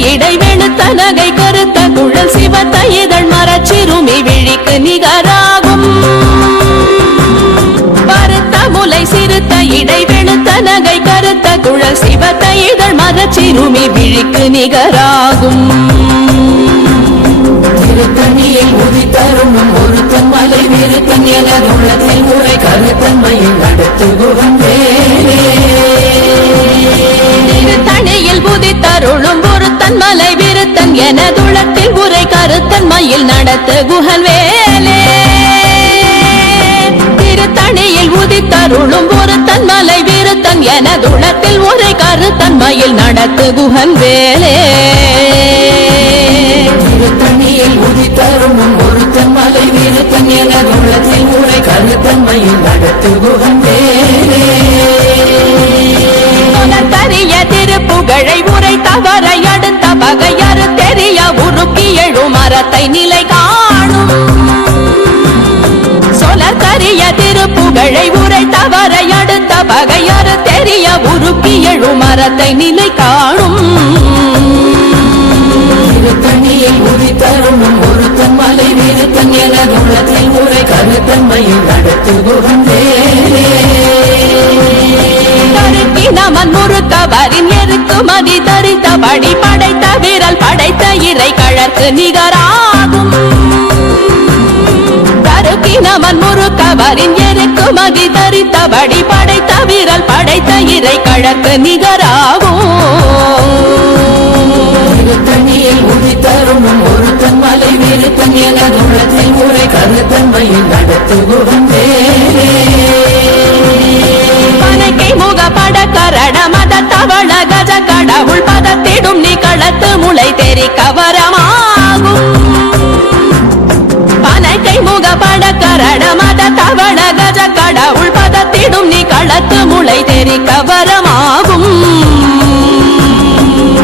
சிறுத்த இடை நகை கருத்த குழல் சிவத்த இதழ் மரச்சிறுமி விழிக்கு நிகராகும். பருத்த முலை சிறுத்த இடை வெளுத்த நகை கருத்த குழல் சிவத்த இதழ் மரச்சிறுமி விழிக்கு நிகராகும். திருத்தணியில் உதித்தரும் ஒருத்தன் மலை விருத்தன் என தூரத்தில் உரை கருத்தன்மையில் நடத்துகுகன் வேலே திருத்தணியில் புதித்தருளும் பொருத்தன் மலை விருத்தன் என துளத்தில் உரை கருத்தன் மயில் நடத்த குஹன் வேலே திருத்தணியில் உதித்தருளும் பொருத்தன் மலை விருத்தன் என துளத்தில் உரை கருத்தன் மயில் நடத்து குகன் வேலே திருத்தணியில் உதித்தரும் ஒருத்தன் மலை விருத்தன் என தூரத்தில் உரை நடத்து குகன் வேலே பிழை உரை தவறை அடுத்த பகையறு தெரிய உருக்கி எழும் மரத்தை நிலை காணும். சொலத்தறிய திருப்புகழை உரை தவறை அடுத்த பகையறு தெரிய உருக்கி எழும் மரத்தை நிலை காணும். திருத்தணியில் உதித்தரும் ஒருத்தன் மலை என உரை கருத்தன்மையில் கருக்கி நமன் முறுக்கவரின் எருக்குமதி தரித்தபடி படைத்த விரல் படைத்த இறை கழற்கு நிகராகும். கருக்கி நமன் முறுக்கவரின் எருக்குமதி தரித்தபடி படைத்த விரல் படைத்த இறை கழற்கு நிகராகும். திருத்தணியில் உதித்தரும் ஒருத்தன் மலை விருத்தன் என தூரத்தில் உரை கருத்தன்மையில் நடத்துகுகன் வேலே கடவுள் பதத்திடும் நீ களத்து முளை தெரி கவரமாகும். பனக்கை முக பட கரட மத தவள கஜ கடவுள் பதத்திடும் நீ களத்து முளை தெரி கவரமாகும்.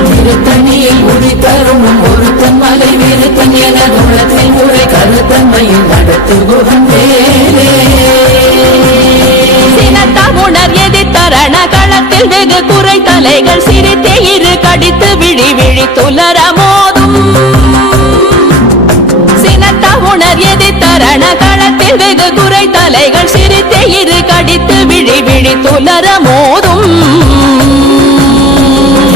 திருத்தணியில் உதித்தரும் ஒருத்தன் மலை விருத்தன் என தூரத்தில் உரை கருத்தன்மையில் நடத்துகுகன் வேலே சினத்த உணர் எதிர்த்தரண களத்தில் வெகு குறை தலைகள் சிரித்தே இரு கடித்து விழி விழி துலர மோதும். சினத்த உணர் எதிர்த்தரண களத்தில் வெகு குறை தலைகள் சிரித்தே இரு கடித்து விழி விழி துலர மோதும்.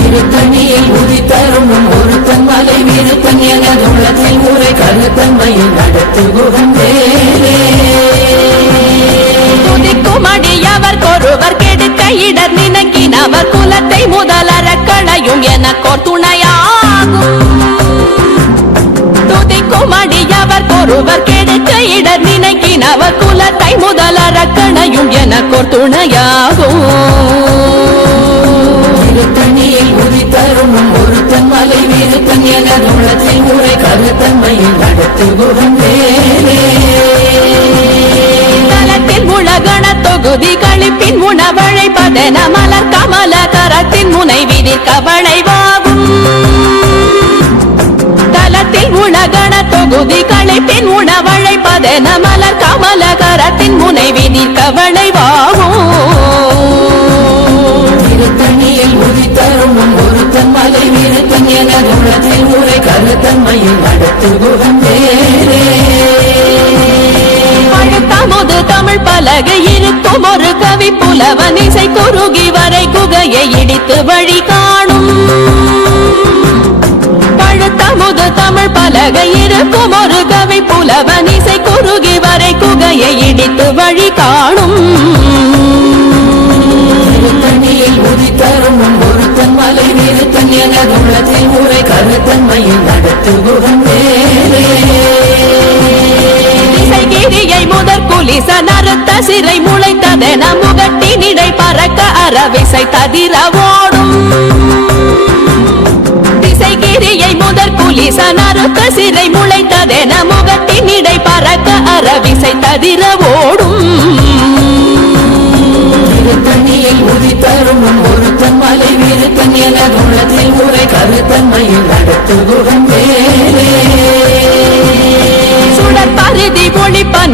திருத்தணியில் உதித்தரும் ஒருத்தன் மலை விருத்தன் என தூரத்தில் உரை கருத்தன்மையில் நடத்துகுகன் வேலே துதிக்கும் அடியவர் கெடுக்க இடர் நினைக்கினவர் குலத்தை முதலற களையும் எனக்கோர் துணையாகும் துதிக்கும் அடியவர் ஒருவர் கெடுக்க இடர் நினைக்கினவர் குலத்தை முதலற களையும் எனக்கோர் துணையாகும் திருத்தணியில் உதித்தரும் ஒருத்தன் மலை விருத்தன் என தூரத்தில் உரை கருத்தன்மையில் நடத்துகுகன் வேலே தொகுதி உணவழை பதன மலர் கமல கரத்தின் முனை விதிர் கவளைவாகும் தலத்தில் உலகண தொகுதி களைப்பின் உணவழை பதன மலர் கமல கரத்தின் முனை விதிர் கவளைவாகும் திருத்தணியில் உதித்தரும் ஒருத்தன் மலை விருத்தன் என தூரத்தில் உரை கருத்தன்மையில் நடத்துகுகன் குகம் பழுத்தமுது தமிழ் பலகை இருக்கும் ஒரு கவி புலவன் இசை குறுகி வரை குகையை இடித்து வழி காணும். பழுத்தமுது தமிழ் பலகை இருக்கும் ஒரு கவி புலவன் இசை குறுகி வரை குகையை இடித்து வழி காணும். திருத்தணியில் உதித்தரும் ஒருத்தன் மலை விருத்தன் என தூரத்தில் உரை கருத்தன்மையில் நடத்து குகம் வேலே கிளியை முதற் குலிச நறுத்த சிறை முளைத்ததென முகட்டி நிடை பறக்க அறவிசை ததிர ஓடும். திசைகிரியை முதற் குலிச நறுத்த சிறை முளைத்ததென முகட்டி நிடை பறக்க அறவிசை ததிர ஓடும். திருத்தணியில் உதித்தரும் ஒருத்தன் ஒருத்தன் மலை தன் என உள்ளத்தில் உரை கருத்தன்மையில் நடத்துகுகன் வேலே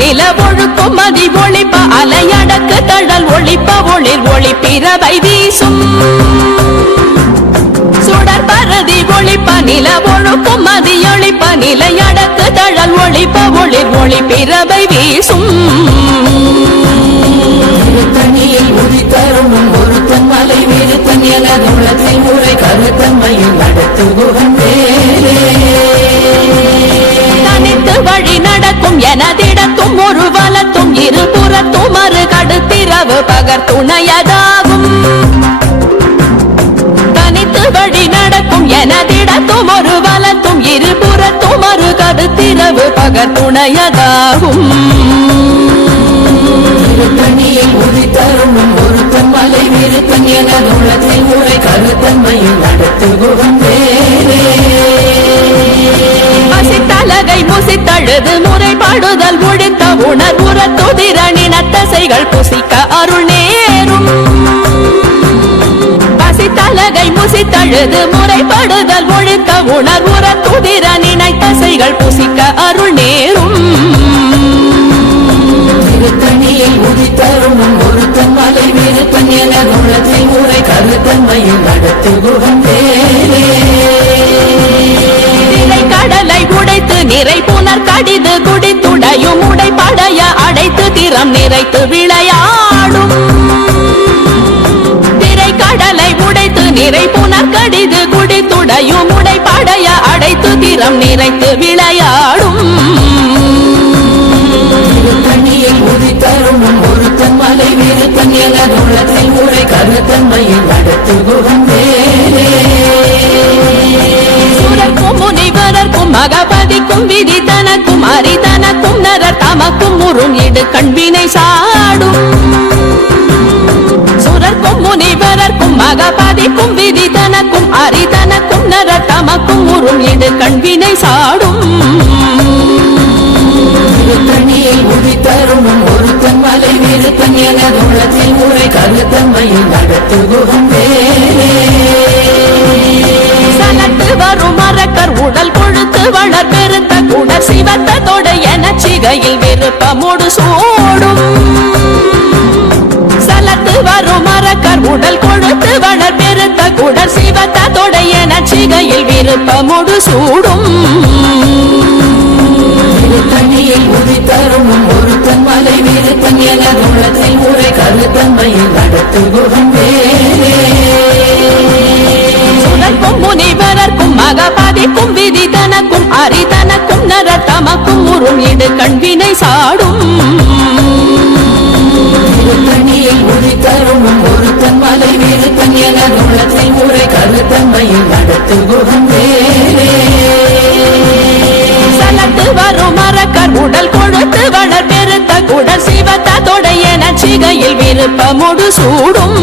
நில ஒழுக்கும் மதி ஒளிப்ப அலையடக்கு தழல் ஒளிப்ப ஒளிர் ஒளி பிறவை வீசும். சுடர் பருதி ஒளிப்ப நில ஒழுக்கும் மதி ஒளிப்ப நிலையடக்கு தழல் ஒளிப்ப ஒளிர் ஒளி பிறவை வீசும். மலை எனது உரை கருத்தன்மையில் வேலே தனித்து வழி துணையதாகும் திருத்தணியில் உதித்தரும் ஒருத்தன் மலை விருத்தன் எனது உள்ளத்தில் உரை கருத்தன்மையில் பசித்தலகை முசித்தழுது முறைப்பாடுதல் ஒழித்த உணர்வுற துதிரணின தசைகள் புசிக்க அருள் நேரும். பசித்தலகை முசித்தழுது முறைப்படுதல் ஒழித்த உணர்வுற துதிரணின தசைகள் புசிக்க அருள் நேரும். திருத்தணியில் உதித்தரும் ஒருத்தன் மலை கருத்தன்மையில் கடலை உடைத்து நிறை புனர் கடிது குடித்துடையும் உடை படைய அடைத்து திறம் நிறைத்து விளையாடும். நிறை புனர் கடிது குடித்துடையும் உடை படைய அடைத்து திறம் நிறைத்து விளையாடும். உதித்தரும் உள்ளத்தில் உரை கருத்தன்மையில் சுரக்கும் முனிவரர்க்கும் மகபதிக்கும் விதி தனக்கும் அரிதனக்கும் நரர் தமக்கும் முறும் இடு கண்வினை சாடும். சுரர்க்கும் முனிவரர்க்கும் மகபதிக்கும் விதி தனக்கும் அரிதனக்கும் நரர் தமக்கும் முறும் இடு கண்வினை சாடும். உதித்தரும் ஒருத்தன் மலை விருத்தன் எனது உள்ளத்தில் உரை கருத்தன்மையில் நடத்துகுகன் வேலே சனத்து வரும் மரக்கர் உடல் கொழுத்து வளர் பெருத்த குடர் சிவத்த தொட என சிகையில் விருப்பமோடு சூடும். என சிகையில் விருப்பமோடு சூடும். திருத்தணியில் உதித்தரும் ஒருத்தன் மலை விருத்தன் எனது உள்ளத்தில் உரை கருத்தன்மையில் நடத்துகுகன் வேலே சுடர்க்கும் முனிவரர்க்கும் மகபாதிக்கும் விதி தனக்கும் அரிதனக்கும் நரர் தமக்கும் உறும் இடு கண்வினை சாடும். உதித்தரும் ஒருத்தன் மலை விருத்தன் எனது உள்ளத்தில் உரை கருத்தன்மையில் நடத்துகுகன் வேலே சலத்து வரும் மரக்கர் உடல் கொழுத்து வளர் பெருத்த குடல் சிவத்த தொடைய நச்சிகையில் விருப்பமோடு சூடும்.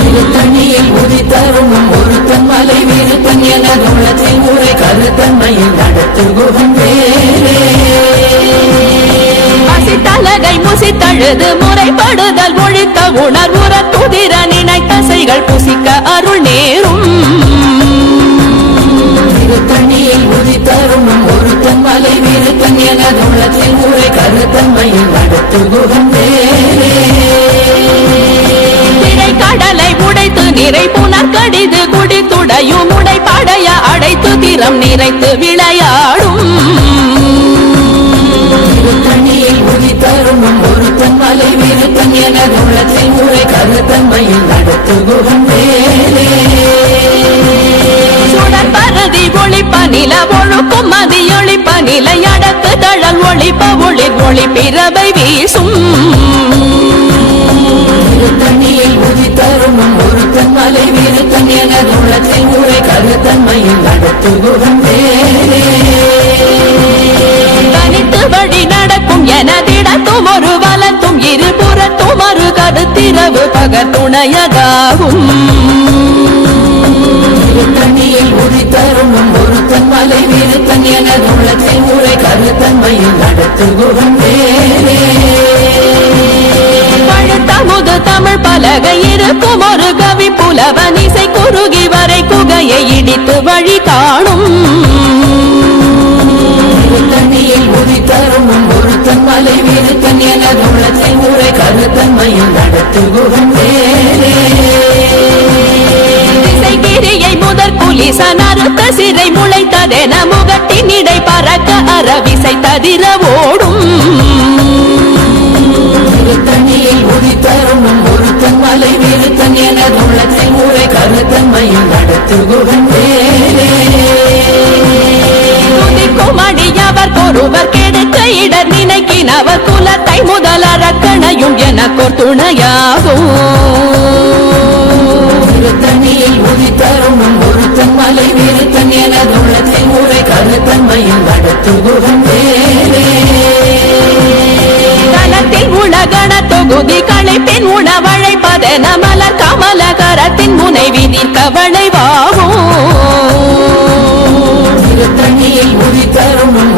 திருத்தணியில் உதித்தரும் ஒருத்தன் மலை விருத்தன் எனது உள்ளத்தில் உரை கருத்தன்மையில் வேலே பசித்தலகை முசித்தழுது முறைப்படுதல் ஒழித்த உணர்வுற துதிர நினைத்தசைகள் புசிக்க அருள் நேரும். உதித்தரும் விருத்தன் உரை கருத்தன்மையில் கடலை உடைத்து நிறை புனர் கடிது குடித்துடையும் உடை படைய அடைத்து திறம் நிறைத்து விளையாடும். ஒருத்தன் மலை என குணத்தில் உள்ளத்தில் உரை கருத்தன்மையில் நடத்துகுகன் வேலே சுடர் பருதி ஒளிப்ப நில ஒழுக்கும் மதி ஒளிப்ப நிலையடக்கு தழல் ஒளிப்ப ஒளி ஒளி பிறவை வீசும். தண்ணியில் உதித்தரும் ஒருத்தன் மலை விருத்தன் என குணத்தில் உரை கருத்தன்மையில் நடத்துகுகன் வேலே தனித்து வழி நடக்கும் கருத்திரவு பகர் துணையதாகும். திருத்தணியில் உதித்தரும் ஒருத்தன் மலை விருத்தன் எனது உள்ளத்தில் உரை கருத்தன்மையில் நடத்துகுகன் வேலே பழுத்தமுது தமிழ் பலகை இரு இருக்கும் ஒரு கவி புலவன் இசை குறுகி வரை குகையை இடித்து வழி காணும். தண்ணியில் உதித்தரும் ஒருத்தன் மலை வீருத்தன் எனது உள்ளத்தை உரை கருத்தன்மையில் நடத்துகுவன் திசைகிரியை முதற் புலிசன் அறுத்த சிறை முளைத்ததென முகட்டின் இடை பறக்க அறவிசை ததிர ஓடும். தண்ணியில் உதித்தரும் ஒருத்தன் மலை வீருத்தன் எனது உள்ளத்தை உரை கருத்தன்மையில் நடத்துகுவன் வேலே துதிக்கும் அடியவர் ஒருவர் கெடுக்க இடர் நினைக்கினவர் குலத்தை முதல் அரக்கணையும் எனக்கோர் துணையாகும் தண்ணியில் உதித்தரும் ஒருத்தன் மலை வீருத்தன் எனது உள்ளத்தை உரை கருத்தன்மையில் நடத்துகுவன் வேலே தலத்தில் உலகண தொகுதி களைப்பின் உணவழைப்பதென மலர் கமலகரத்தின் முனைவி நிற்கவளை தண்ணியில் உதித்தரும்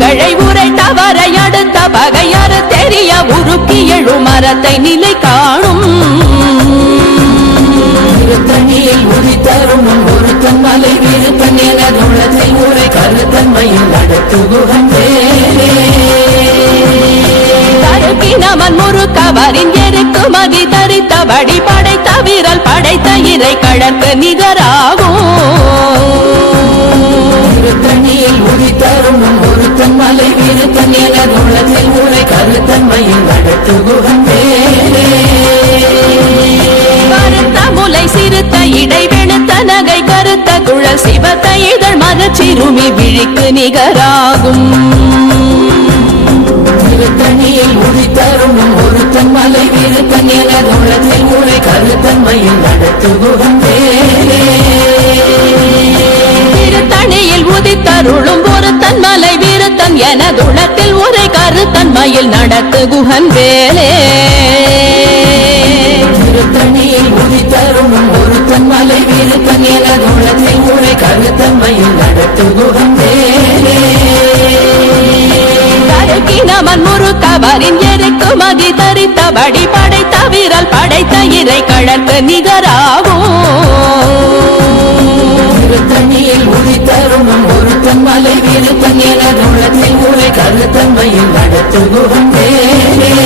திருப்புகழை உரை தவறை அடுத்த பகையறு தெரிய உருக்கி எழு மரத்தை நிலை காணும். தண்ணியில் உதித்தரும் ஒருத்தன் மலை வீருத்தன் எனது உள்ளத்தை உரை கருத்தன்மையில் முறுக்கவரின் எருக்கு மதி தரித்தபடி படைத்த வீரல் படைத்த இறை கழற்கு நிகராகும். தண்ணியில் உதித்தரும் ஒருத்தன் மலை வீருத்தன் எனது உள்ளத்தை உரை கருத்தன்மையில் வேலே கருத்த முலை சிறுத்த இடை வெளுத்த நகை கருத்த குழல் சிவத்த இதழ் மரச்சிறுமி விழிக்கு நிகராகும். தண்ணியில் உதித்தரும் ஒருத்தன் மலை வீருத்தன் எனது உள்ளத்தை உரை கருத்தன்மையில் நடத்துகுவன் வேலே திருத்தணியில் உதித்தருளும் ஒருத்தன் மலை வீரத்தன் எனதுளத்தில் உரை கருத்தன்மையில் நடத்து குஹன் வேலே. தண்ணியில் உதித்தரும் ஒருத்தன் மலை வீருத்தன் எனது உள்ளத்தை உரை கருத்தன்மையில் நடத்துகுவன் வேலே. தருக்கினமன் முறுக்கவரின் எருக்கு மதி தரித்தபடி படைத்த வீரல் படைத்த இறை கழற்கு நிகராகும். தண்ணியில் உதித்தரும் ஒருத்தன் மலை வீருத்தன் எனது உள்ளத்தை உரை கருத்தன்மையில் நடத்துகுவன் வேலே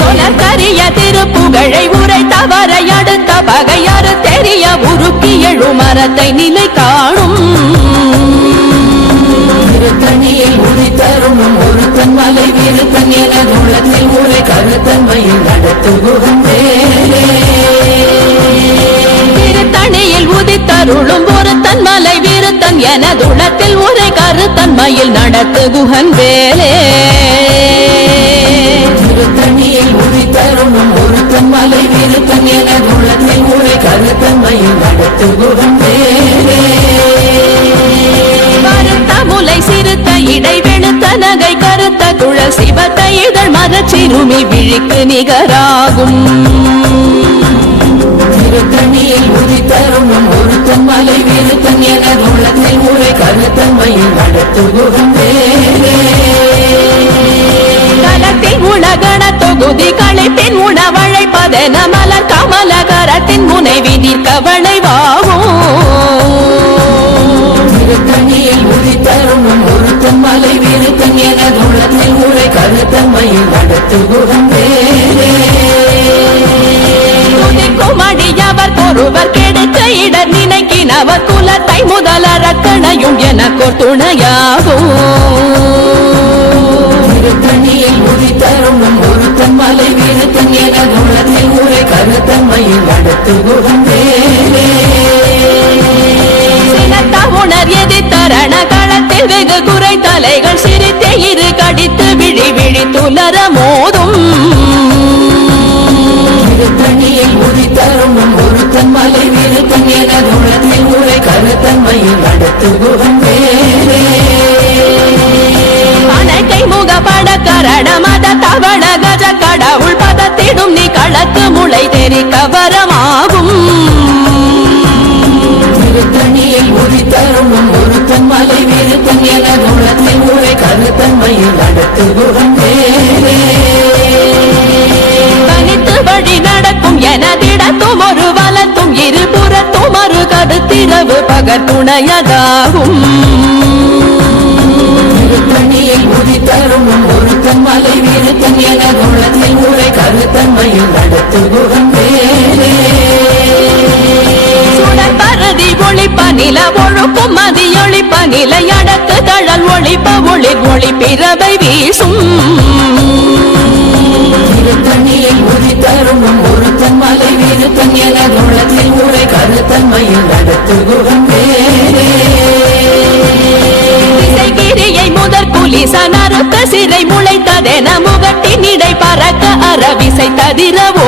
சொலக்கரிய திருப்புகழை உரை தவறை அடுத்த பகையறு தெரிய உருக்கி எழு மரத்தை நிலை காணும். தண்ணியில் உதித்தரும் ஒருத்தன் மலை வீருத்தன் எனது உள்ளத்தை உரை கருத்தன்மையில் நடத்துகுவன் வேலே திருத்தணியில் உதித்தருளும் ஒருத்தன் மலை வீருத்தன் எனதுளத்தில் உரை கருத்தன்மையில் நடத்து குஹன் வேலே. தண்ணியில் உதித்தரும் ஒருத்தன் மலை வீருத்தன் எனது உள்ளத்தை உரை கருத்தன்மையில் நடத்துகுவன் வேலே. கருத்த முலை சிறுத்த இடை வெளுத்த நகை கருத்த குழல் சிவத்த இதழ் மரச்சிறுமி விழிக்கு நிகராகும். தண்ணியில் உதித்தரும் ஒருத்தன் மலை வீருத்தன் எனது உள்ளத்தை உரை கருத்தன்மையில் நடத்துகுவன் வேலே கலத்தில் உலகண தொகுதி களைப்பின் உணவழைப்பதென மலர் கமலகரத்தின் முனைவி நிற்கவளை தண்ணியில் உதித்தரும் ஒருத்தன் மலை வீருத்தன் எனது உள்ளத்தை உரை கருத்தன்மையில் நடத்துகுவன் அடியவர் ஒருவர் கிடைத்த இட நினைக்கினவர் குலத்தை முதல ரக்கணையும் எனக்கோர் துணையாகும் தண்ணியில் உரி தருணம் ஒரு தன் மலை வீடு தன் என உள்ளத்தில் உரை கருத்தன்மையில் அடுத்து குகம் கருத்திரவு பகத்துணையதாகும் திருத்தணியில் உரி தருணம் ஒருத்தன் மலை விருத்தன் என குணத்தில் உரை கருத்தன்மையில் நடத்து பரதி ஒளிப்ப நில ஒழுக்கும் மதியொளிப்ப நிலை அடக்கு தழல் ஒளிப்ப ஒளி ஒளி பிறவை வீசும். தருணம் ஒருத்தன் என குணத்தில் உரை கருத்தன்மையில் நடத்து குகன் முதற் புலி சனருத்த சிறை முளைத்ததென முகட்டின் இடை பறக்க அறவிசை ததிரவோ?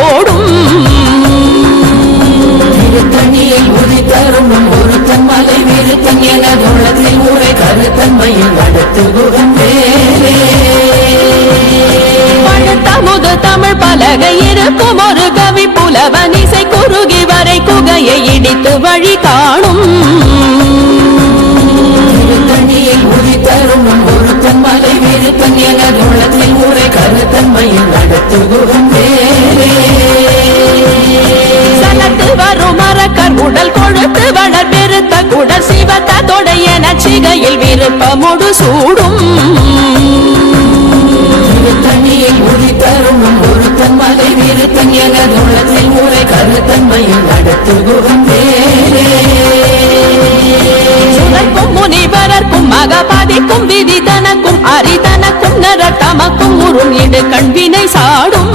மகபாதிக்கும் விதி தனக்கும் அரிதனக்கும் நர தமக்கும் உறும் இடு கண்வினை சாடும்.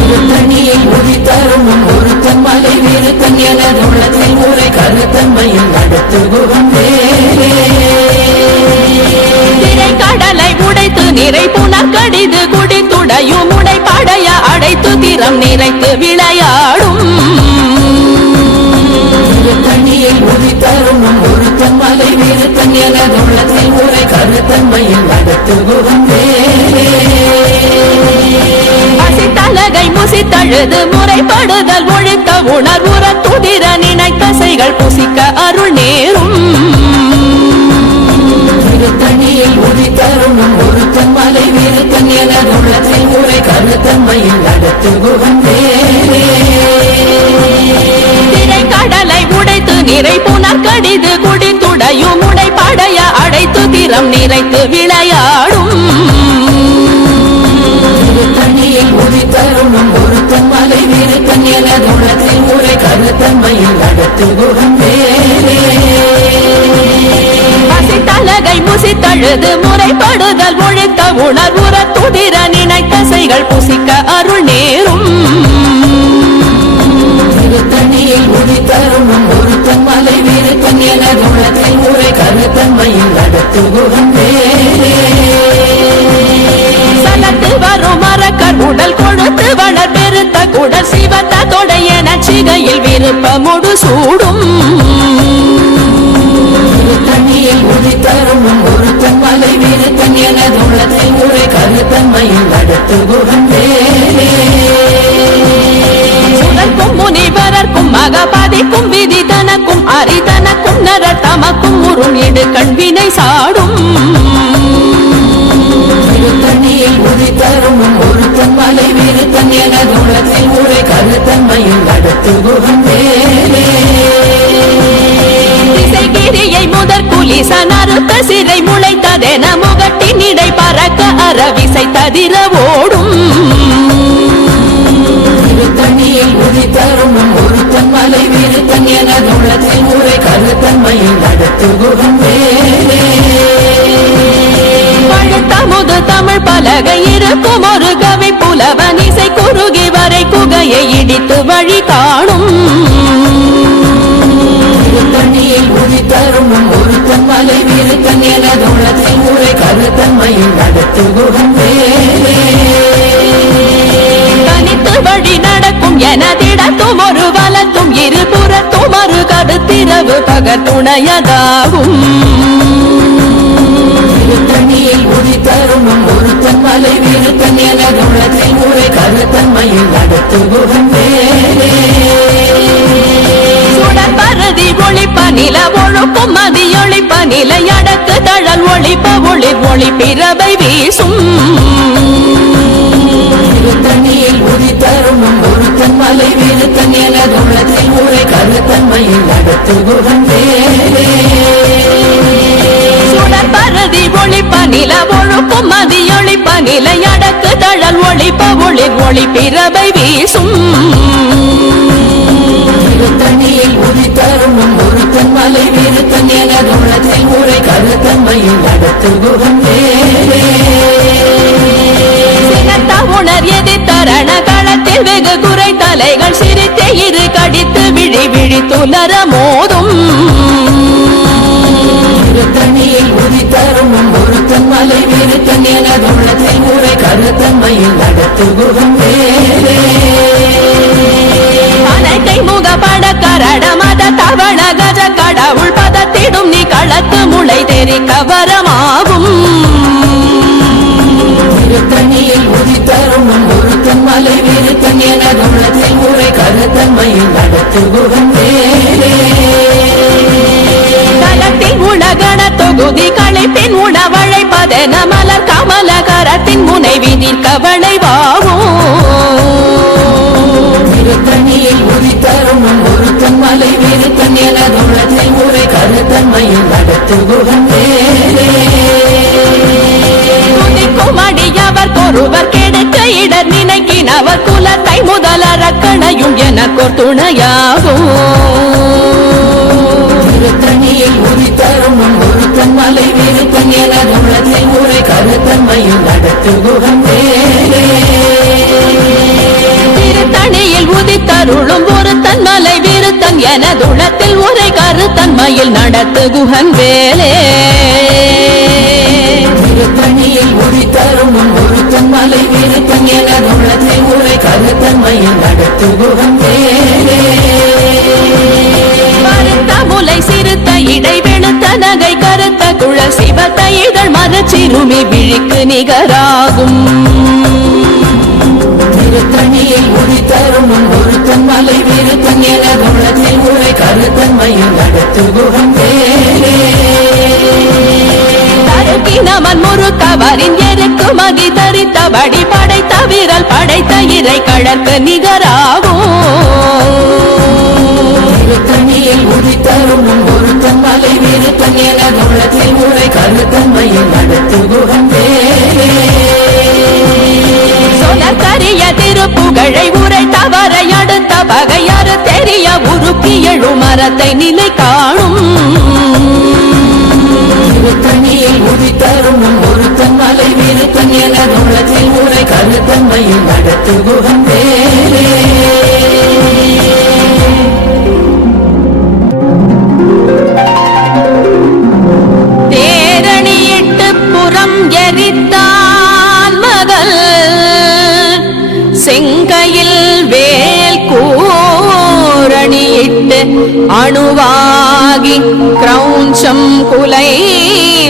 திருத்தணியில் உரி தருணம் ஒருத்தன் மலை விருத்தன் என குணத்தில் உரை கருத்தன்மையில் நடத்து குகன் வேலே திரை கடலை உடைத்து நிறை புனர் கடிது குடித்துடையும் உடை படைய அடைத்து திறம் நிறைத்து விளையாடும். விருத்தன் என குணத்தில் உரை கருத்தன்மையில் நடத்து குகன் வேலே பசித்தலகை முசித்தழுது முறைப்படுதல் ஒழித்த உணர்வுற துதிர நினைத்தசைகள் புசிக்க அருள் நேரும். திருத்தணியில் தருணம் ஒருத்தன் மலை விருத்தன் என குணத்தில் உரை கருத்தன்மையில் நடத்து திரை கடலை உடைத்து நிறை புனர் கடிது குடித்துடையும் படைய அடைத்து திறம் நிறைத்து விளையாடும். திருத்தணியில் உரி தருணம் ஒருத்தன் மலை விருத்தன் என குணத்தில் உரை கருத்தன்மையில் நடத்து குகன் வேலே பசித்தலகை முசித்தழுது முறைப்படுதல் ஒழித்த உணர்வுற துதிர நினைத்தசைகள் புசிக்க அருள் நேரும். திருத்தணியில் உரி தருணம் ஒருத்தன் மலை விருத்தன் என குணத்தில் உரை கருத்தன்மையில் நடத்து குகன் வேலே சலத்து வரும் மரக்கர் உடல் கொழுத்து வளர் பெருத்த குடல் சிவத்த தொடையன சிகையில் விருப்பமுடு சூடும். திருத்தணியில் உரி தருணம் ஒருத்தன் மலை விருத்தன் என குணத்தில் உரை கருத்தன்மையில் நடத்து மகபாதிக்கும் விதி தனக்கும் அரிதனக்கும் நர தமக்கும் உறும் இடு கண்வினை சாடும். திருத்தணியில் உரி தருணம் ஒருத்தன் மலை விருத்தன் என குணத்தில் உரை கருத்தன்மையில் நடத்து குகன் வேலே திசைகிரியை முதற் குலிச நறுத்த சிறை முளைத்ததென முகட்டின் இடை பறக்க அறவிசை ததிர ஓடும். பழுத்தமுது தமிழ் பலகை இருக்கும் ஒரு கவி புலவன் இசை குறுகி வரை குகையை இடித்து வழி காணும். விருத்தன் என கருத்தன்மையில் நடத்து வேலே தனித்து வழி நடக்கும் எனதிடத்தும் ஒரு கருத்திரவு பகத்துணையதாகும் திருத்தணியில் உதித்தரும் ஒருத்தன் மலை விருத்தன் என குணத்தில் உரை கருத்தன்மையில் நடத்து குகந்தேனே சுடர் பரதி ஒளிப்ப நில ஒழுக்கும் மதி ஒளிப்ப நிலை அடக்கு தழல் ஒளிப்ப ஒளி ஒளி பிறவை வீசும். திருத்தணியில் உதித்தரும் ஒருத்தன் மலை விருத்தன் என நிலை அடக்கு தழல் ஒளிப்ப ஒளி ஒளி பிறவை வீசும். திருத்தணியில் உதித்தரும் ஒருத்தன் மலை விருத்தன் என குணத்தில் உரை கருத்தன்மையில் சினத்த உணர் எதிர்த்தரண களத்தில் வெகு குறை தலைகள் சிரித்தே இரு கடித்து விழி விழி துலர மலை விருத்தன் என குணத்தில் உரை கருத்தன்மையில் நடத்து குகந்தேனே அனைக்கை முகப்பட கரட மத தவள கஜ கடவுள் பதத்திடும் நீ களத்து முளை தெரி கவரமாகும் திருத்தணியில் உதித்தரும் ஒருத்தன் மலை விருத்தன் என குணத்தில் உரை கருத்தன்மையில் நடத்து குகந்தேனே தலத்தின் உலகண தொகுதி களைப்பின் உணவழைப்பதென மலர் கமல கரத்தின் முனை விதிர் கவலை திருத்தணியில் உதித்தரும் ஒருத்தன் மலை விருத்தன் என குணத்தில் உரை கருத்தன்மையில் நடத்து துதிக்கும் அடியவர் ஒருவர் கெடுக்க இடர் நினைக்கினவர் குலத்தை முதலறக்கணையும் எனக்கோர் துணையாகும். திருத்தணியில் உதித்தரும் ஒருத்தன் மலை விருத்தன் என குணத்தில் உரை கருத்தன்மையில் நடத்து குகந்தேனே திருத்தணியில் உதித்தருளும் ஒரு தன்மலை விருத்தன் எனதுளத்தில் உரை கருத்தன்மையில் நடத்து குகன் வேலே திருத்தணியில் உதித்தரும் ஒருத்தன் மலை விருத்தன் என குணத்தில் உரை கருத்தன்மையில் நடத்து குகந்தேனே முலை சிறுத்த இடை வெளுத்த நகை கருத்த குழல் சிவத்த இதழ் மரச்சிறுமி விழிக்கு நிகராகும். திருத்தணியில் உதித்தரும் ஒருத்தன் மலை விருத்தன் என குணத்தில் உரை கருத்தன்மையில் நடத்து குகந்தேனே தருக்கினவன் முறுக்கவரின் எருக்கு மதி தரித்தபடி படைத்த விரல் படைத்த இறை கழற்கு நிகராகும். திருத்தணியில் உதித்தரும் ஒருத்தன் மலை விருத்தன் என குணத்தில் உரை கருத்தன்மையில் நடத்து குகந்தேனே சொலக்கரிய திருப்புகழை உரை தவறை அடுத்த பகையாறு தெரிய உருக்கி எழு மரத்தை நிலை காணும். திருத்தணியில் உதித்தரும் ஒருத்தன் மலை விருத்தன் என குணத்தில் உரை கருத்தன்மையில் நடத்து குகந்தேனே அணுவாகி கிரௌஞ்சம் குலைந்தரக்கர்